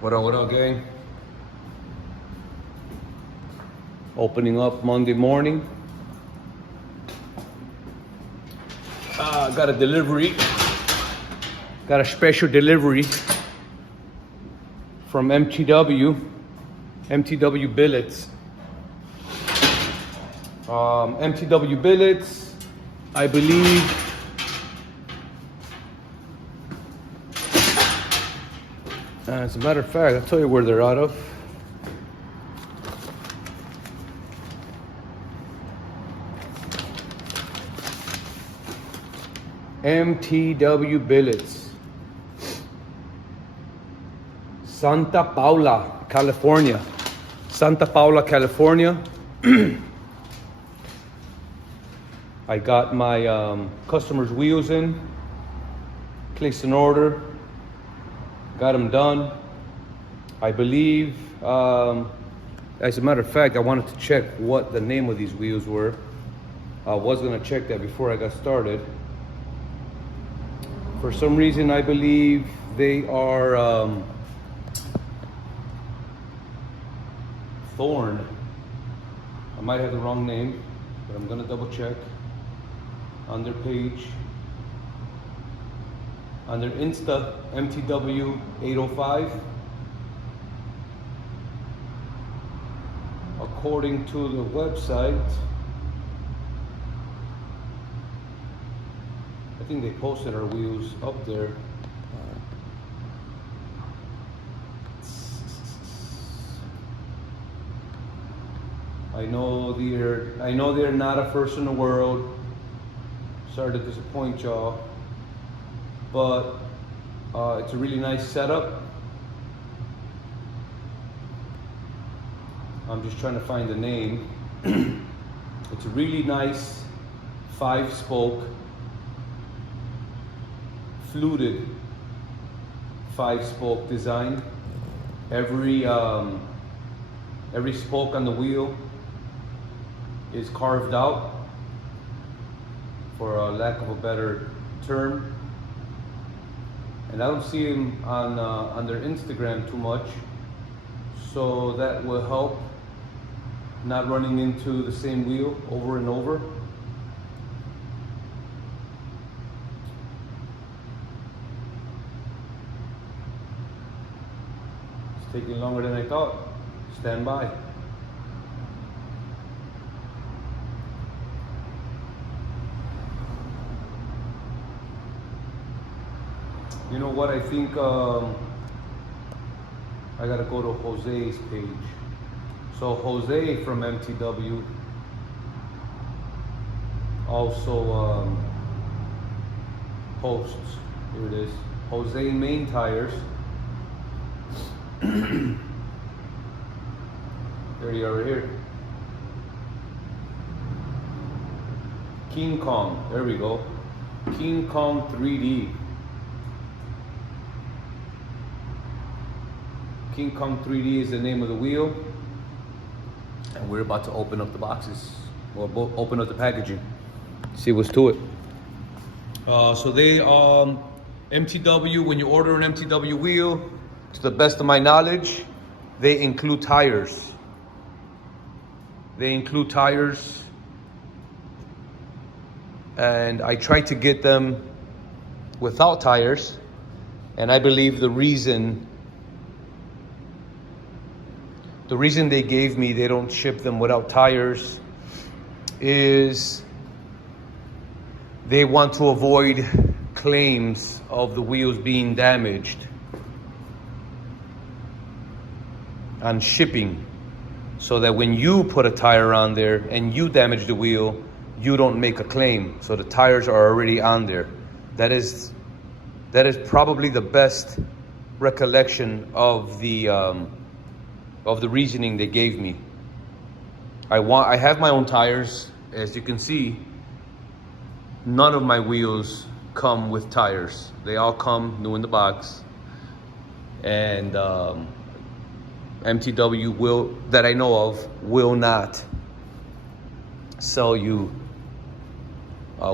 What up, gang? Opening up Monday morning. Got a delivery. Got a special delivery from MTW Billets. MTW Billets, I believe. As a matter of fact, I'll tell you where they're out of. MTW Billets, Santa Paula, California. Santa Paula, California. I got my customer's wheels in, placed an order, got them done. I believe, as a matter of fact, I wanted to check what the name of these wheels were. I was gonna check that before I got started. For some reason, I believe they are Thorn. I might have the wrong name, but I'm gonna double check on their page. On their Insta, MTW 805. According to the website, I think they posted our wheels up there. I know they're not a first in the world. Sorry to disappoint y'all, but it's a really nice setup. I'm just trying to find the name. It's a really nice 5-spoke fluted 5-spoke design. Every spoke on the wheel is carved out, for a lack of a better term. And I don't see them on their Instagram too much, so that will help not running into the same wheel over and over. It's taking longer than I thought. Stand by. You know what, I think I gotta go to Jose's page. So Jose from MTW also posts. Here it is. Jose Main Tires. There you are, right here. King Kong, there we go. King Kong 3D. King Kong 3D is the name of the wheel. And we're about to open up the boxes. Or open up the packaging. See what's to it. So they, MTW, when you order an MTW wheel, to the best of my knowledge, they include tires. They include tires. And I tried to get them without tires. And I believe the reason they gave me they don't ship them without tires is they want to avoid claims of the wheels being damaged on shipping, so that when you put a tire on there and you damage the wheel, you don't make a claim. So the tires are already on there. That is probably the best recollection of the reasoning they gave me. I have my own tires. As you can see, none of my wheels come with tires. They all come new in the box. And MTW will, that I know of, will not sell you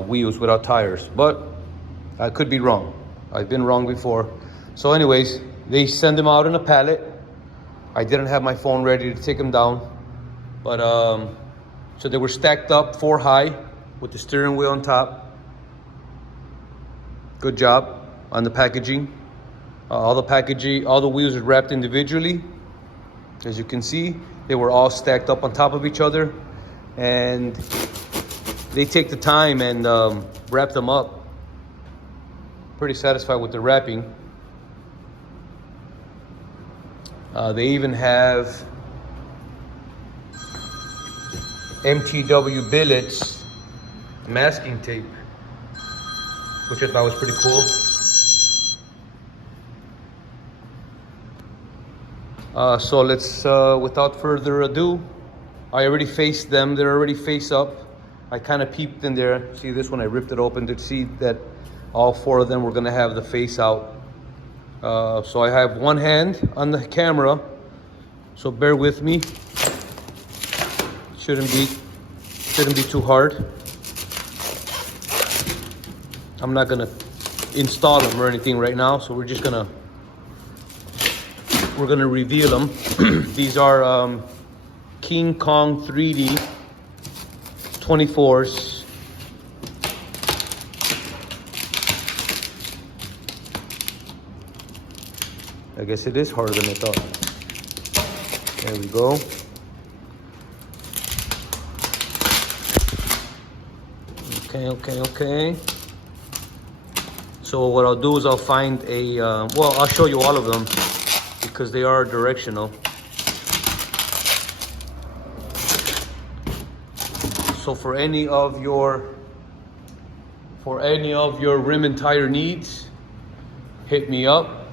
wheels without tires. But I could be wrong. I've been wrong before. So anyways, They send them out in a pallet. I didn't have my phone ready to take them down, but so they were stacked up 4 high with the steering wheel on top. Good job on the packaging. All the wheels are wrapped individually. As you can see, they were all stacked up on top of each other, and they take the time and wrap them up. Pretty satisfied with the wrapping. They even have MTW Billets masking tape, which I thought was pretty cool. So let's, without further ado, I already faced them. They're already face up. I kind of peeped in there. See this one? I ripped it open to see that all 4 of them were gonna have the face out. So I have one hand on the camera, so bear with me. Shouldn't be too hard. I'm not gonna install them or anything right now, so we're gonna reveal them. These are King Kong 3D 24s. I guess it is harder than I thought. There we go. Okay. So what I'll do is I'll find a, well, I'll show you all of them because they are directional. So for any of your rim and tire needs, hit me up.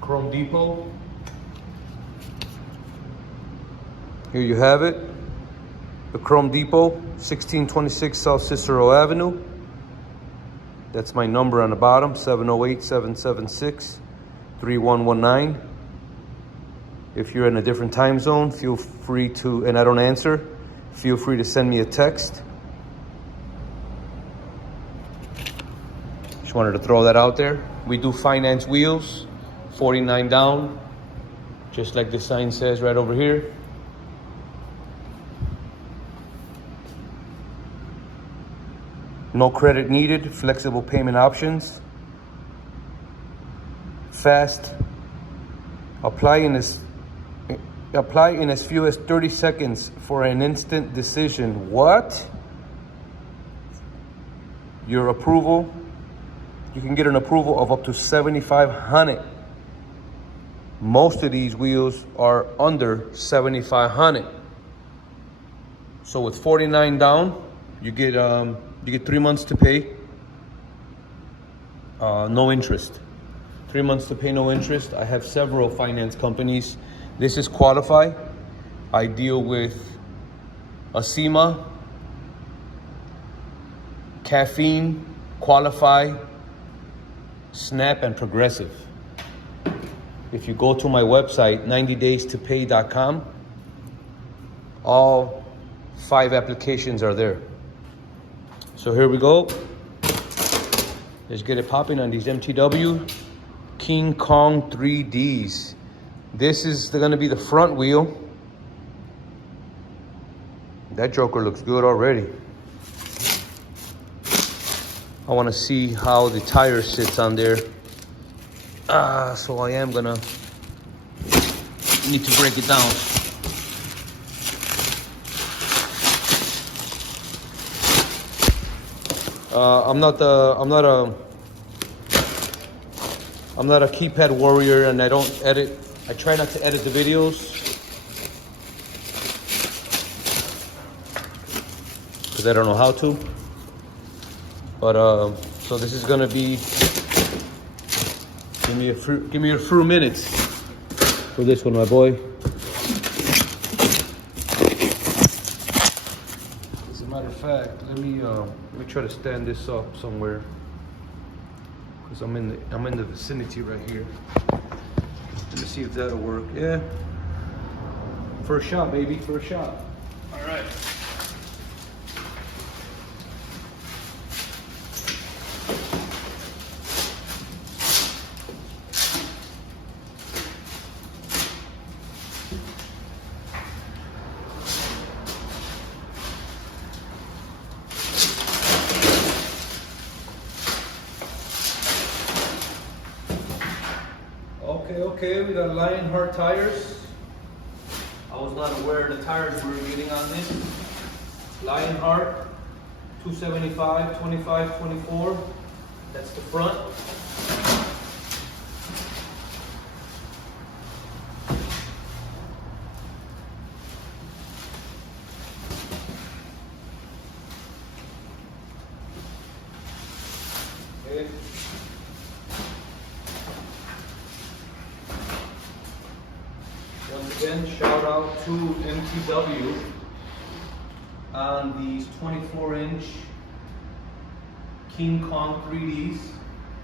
Chrome Depot. Here you have it. The Chrome Depot, 1626 South Cicero Avenue. That's my number on the bottom, 708-776-3119. If you're in a different time zone, feel free to, and I don't answer, feel free to send me a text. Just wanted to throw that out there. We do finance wheels, 49 down, just like the sign says right over here. No credit needed, flexible payment options. Fast. Apply in as few as 30 seconds for an instant decision. What? Your approval, you can get an approval of up to 7,500. Most of these wheels are under 7,500. So with 49 down, you get 3 months to pay, no interest. 3 months to pay, no interest. I have several finance companies. This is Qualify. I deal with Acima, Caffeine, Qualify, Snap, and Progressive. If you go to my website, 90daystopay.com, all 5 applications are there. So here we go. Let's get it popping on these MTW King Kong 3Ds. This is gonna be the front wheel. That joker looks good already. I wanna see how the tire sits on there. So I am gonna need to break it down. I'm not a keypad warrior, and I don't edit. I try not to edit the videos because I don't know how to. But so this is gonna be. Give me a few minutes for this one, my boy. As a matter of fact, let me try to stand this up somewhere because I'm in the vicinity right here. Let me see if that'll work. Yeah. First shot, baby. First shot. All right. Okay, we got Lionheart tires. I was not aware of the tires we were getting on this. Lionheart, 275, 25, 24. That's the front. Okay. Once again, shout out to MTW on these 24-inch King Kong 3Ds.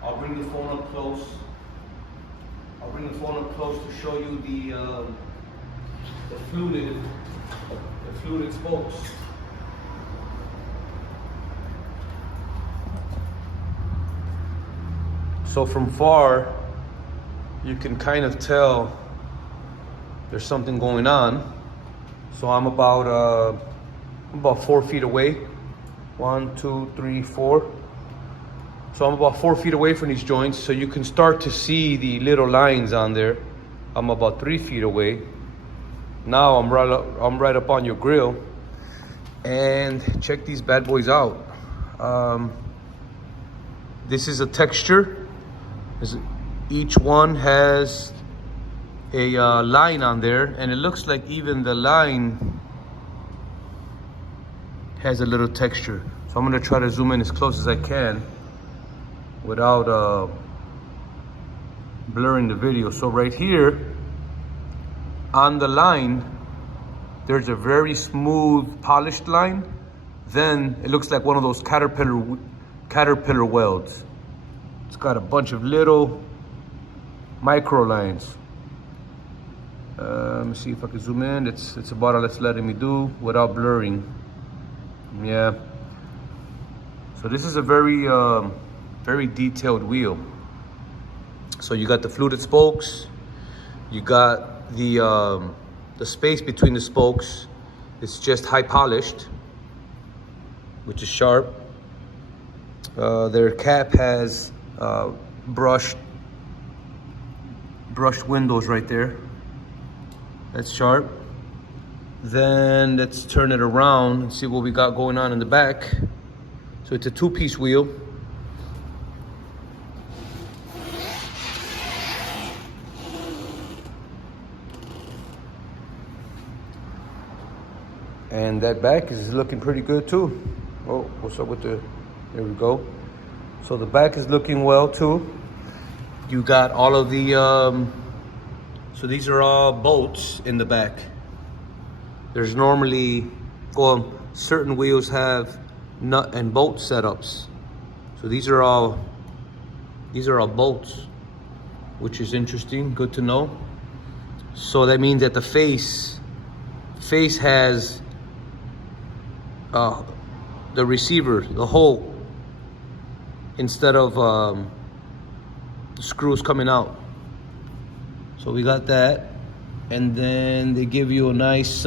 I'll bring the phone up close. To show you the fluted spokes. So from far, you can kind of tell there's something going on. So I'm about 4 feet away. 1, 2, 3, 4. So I'm about 4 feet away from these joints, so you can start to see the little lines on there. I'm about 3 feet away. Now I'm right up on your grill, and check these bad boys out. This is a texture. Each one has a line on there, and it looks like even the line has a little texture. So I'm gonna try to zoom in as close as I can without blurring the video. So right here on the line, there's a very smooth polished line. Then it looks like one of those caterpillar welds. It's got a bunch of little micro lines. Let me see if I can zoom in. It's about all it's letting me do without blurring. Yeah. So this is a very detailed wheel. So you got the fluted spokes. You got the space between the spokes. It's just high polished, which is sharp. Their cap has brushed windows right there. That's sharp. Then let's turn it around and see what we got going on in the back. So it's a two-piece wheel. And that back is looking pretty good too. Oh, what's up with there we go. So the back is looking well too. You got all of the, so these are all bolts in the back. There's normally, well, certain wheels have nut and bolt setups. So these are all bolts, which is interesting, good to know. So that means that the face has the receiver, the hole, instead of the screws coming out. So we got that, and then they give you a nice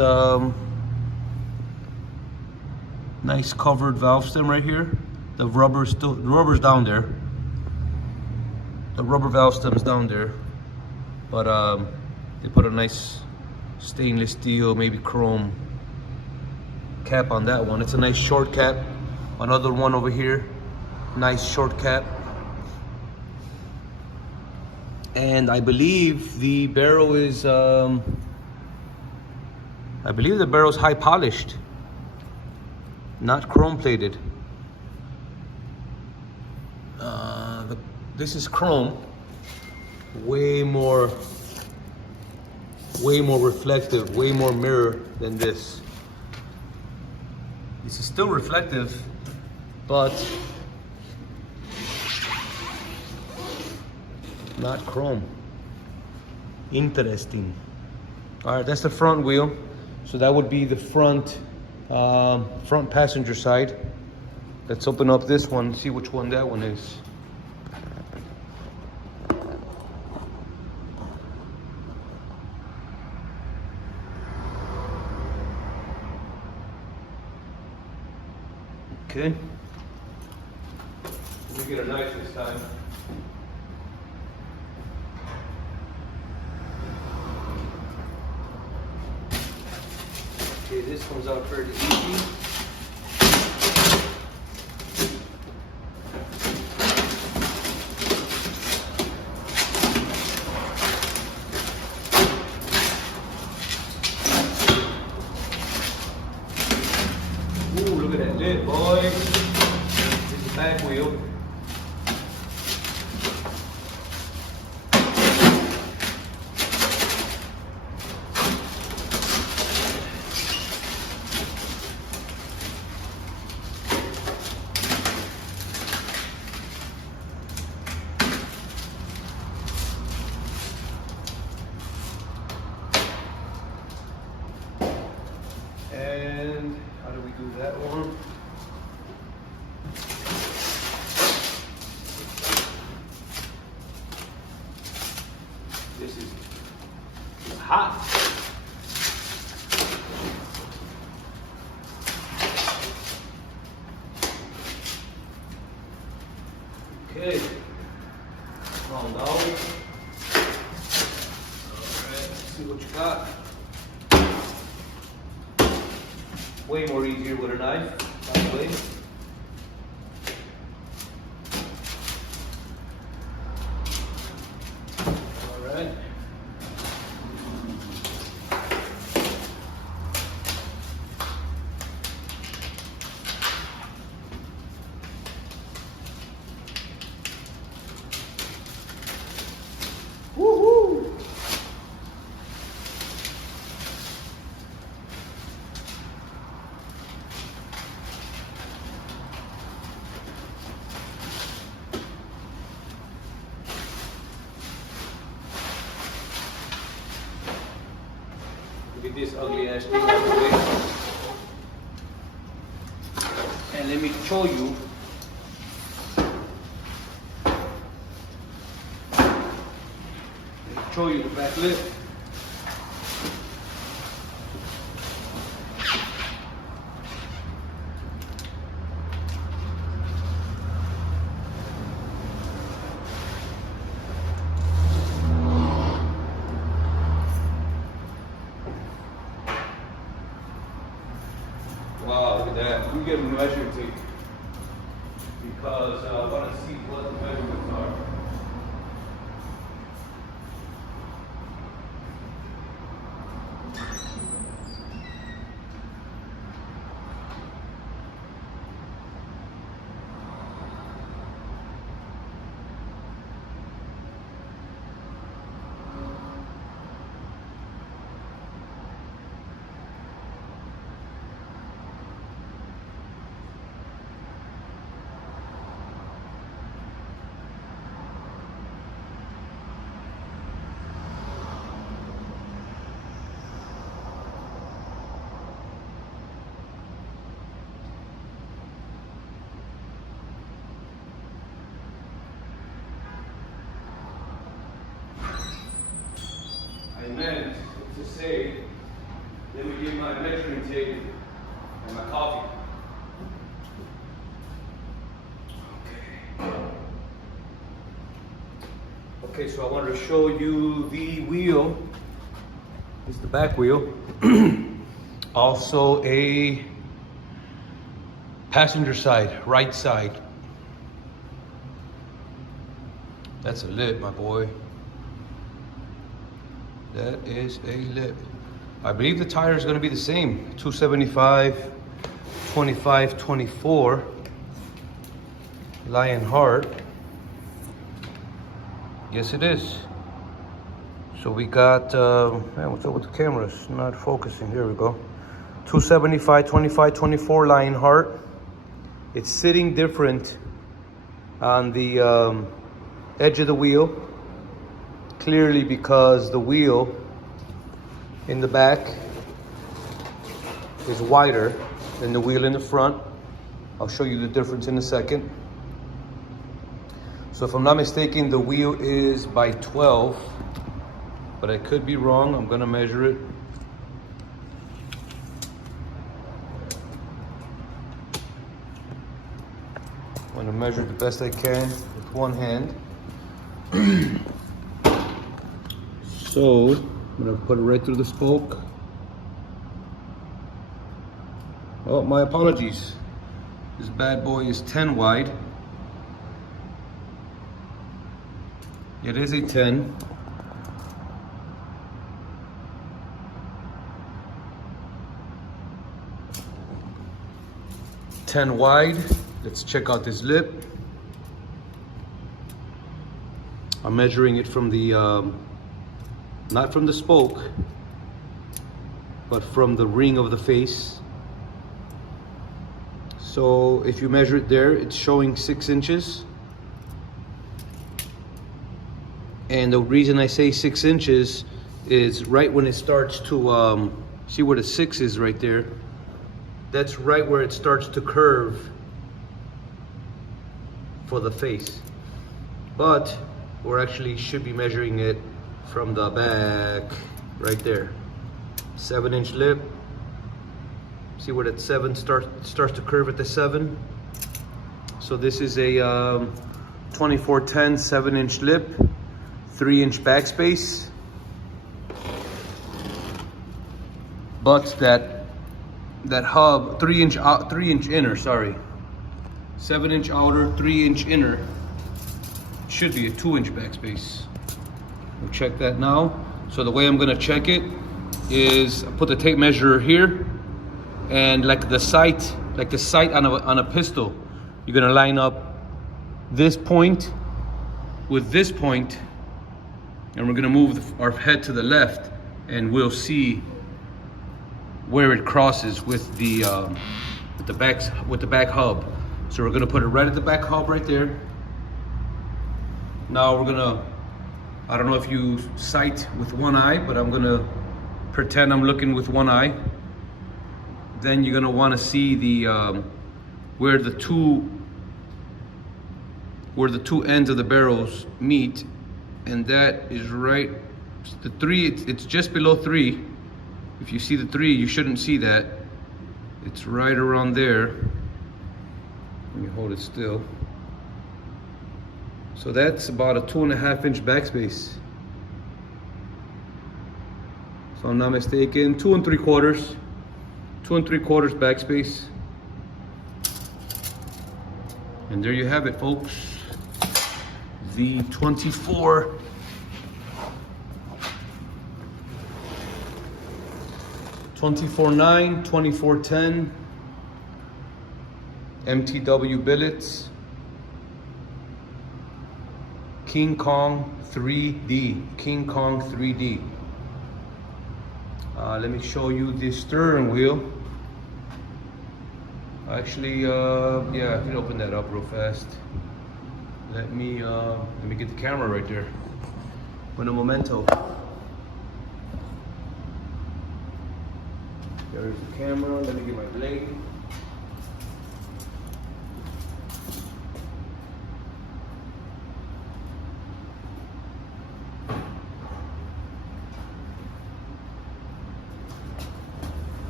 nice covered valve stem right here. The rubber's down there. The rubber valve stem's down there, but they put a nice stainless steel, maybe chrome cap on that one. It's a nice short cap. Another one over here, nice short cap. And I believe the barrel is high polished, not chrome plated. This is chrome, way more reflective, way more mirror than this. This is still reflective, but not chrome. Interesting. All right, that's the front wheel. So that would be the front passenger side. Let's open up this one, see which one that one is. Okay. Let me get a knife this time. this comes out fairly easy. Ooh, look at that lid, boy. This is the back wheel. And how do we do that one? This is hot. Okay. Come on, dog. All right, let's see what you got. Way more easier with a knife, by the way. All right. Woohoo! Look at this ugly ass thing out of the way. And let me show you. Show you the back lip. Wow, look at that. We get a measuring tape because I want to see what the measurements are. I meant to say, let me get my measuring tape and my coffee. Okay, so I wanted to show you the wheel. This is the back wheel. Also a passenger side, right side. That's a lip, my boy. That is a lip. I believe the tire is going to be the same. 275, 25, 24. Lionheart. Yes, it is. So we got, man, what's up with the camera? It's not focusing. Here we go. 275, 25, 24 Lionheart. It's sitting different on the edge of the wheel. Clearly because the wheel in the back is wider than the wheel in the front. I'll show you the difference in a second. So if I'm not mistaken, the wheel is by 12, but I could be wrong. I'm gonna measure it. I'm gonna measure it the best I can with one hand. So I'm gonna put it right through the spoke. Oh, my apologies. This bad boy is 10 wide. It is a 10. Wide. Let's check out this lip. I'm measuring it from the, not from the spoke, but from the ring of the face. So if you measure it there, it's showing 6 inches. And the reason I say 6 inches is right when it starts to, see where the 6 is right there? That's right where it starts to curve for the face. But we're actually should be measuring it from the back, right there. 7-inch lip. See where that 7 starts to curve at the 7? So this is a 2410 7-inch lip, 3-inch backspace. But that hub, 3-inch inner, sorry. 7-inch outer, 3-inch inner. Should be a 2-inch backspace. We'll check that now. So the way I'm gonna check it is I put the tape measure here, and like the sight on a pistol, you're gonna line up this point with this point, and we're gonna move our head to the left, and we'll see where it crosses with the back hub. So we're gonna put it right at the back hub right there. Now we're gonna, I don't know if you sight with one eye, but I'm gonna pretend I'm looking with one eye. Then you're gonna wanna see the, where the two ends of the barrels meet, and that is right, the 3, it's just below 3. If you see the 3, you shouldn't see that. It's right around there. Let me hold it still. So that's about a 2.5-inch backspace. If I'm not mistaken, 2 3/4. 2 3/4 backspace. And there you have it, folks. The 24.9, 2410 MTW billets, King Kong 3D. Let me show you the steering wheel. Actually, yeah, I can open that up real fast. Let me get the camera right there. Un momento. There's the camera. Let me get my blade.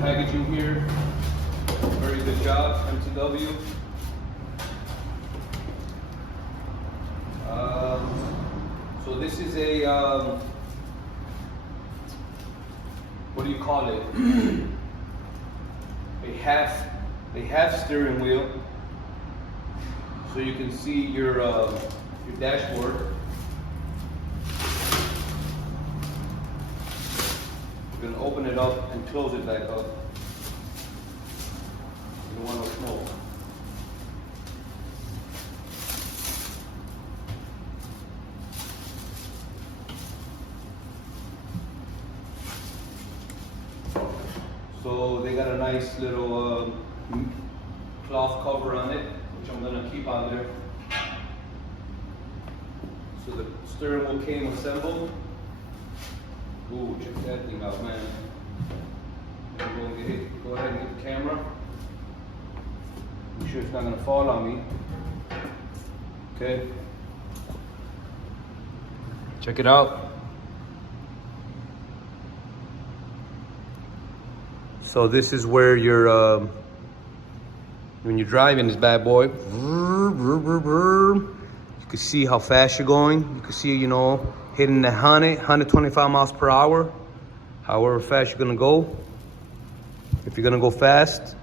Packaging here, very good job, MTW. So this is a, what do you call it? a half steering wheel, so you can see your dashboard. You're going to open it up and close it back up. You don't want no smoke. So they got a nice little cloth cover on it, which I'm going to keep on there. So the steering wheel came assembled. Ooh, check that thing out, man. Go ahead and get the camera. Make sure it's not going to fall on me. Okay. Check it out. So this is where you're, when you're driving this bad boy, you can see how fast you're going. You can see, you know, hitting the 125 miles per hour, however fast you're gonna go. If you're gonna go fast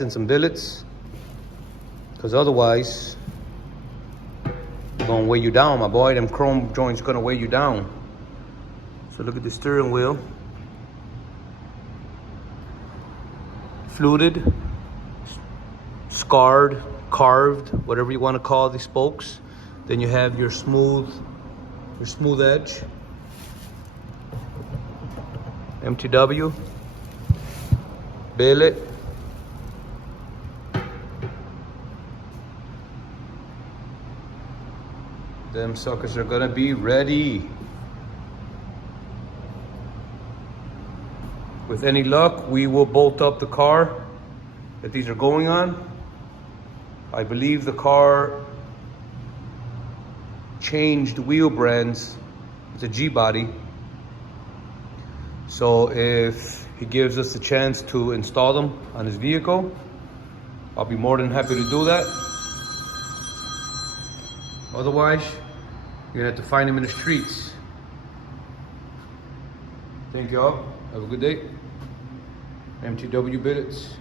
in some billets, because otherwise, they're gonna weigh you down, my boy. Them chrome joints gonna weigh you down. So look at the steering wheel. Fluted, scarred, carved, whatever you want to call these spokes. Then you have your smooth edge. MTW Billet. Them suckers are gonna be ready. With any luck, we will bolt up the car that these are going on. I believe the car changed wheel brands. It's a G-body. So if he gives us a chance to install them on his vehicle, I'll be more than happy to do that. Otherwise, you're gonna have to find him in the streets. Thank y'all. Have a good day. MTW Billets.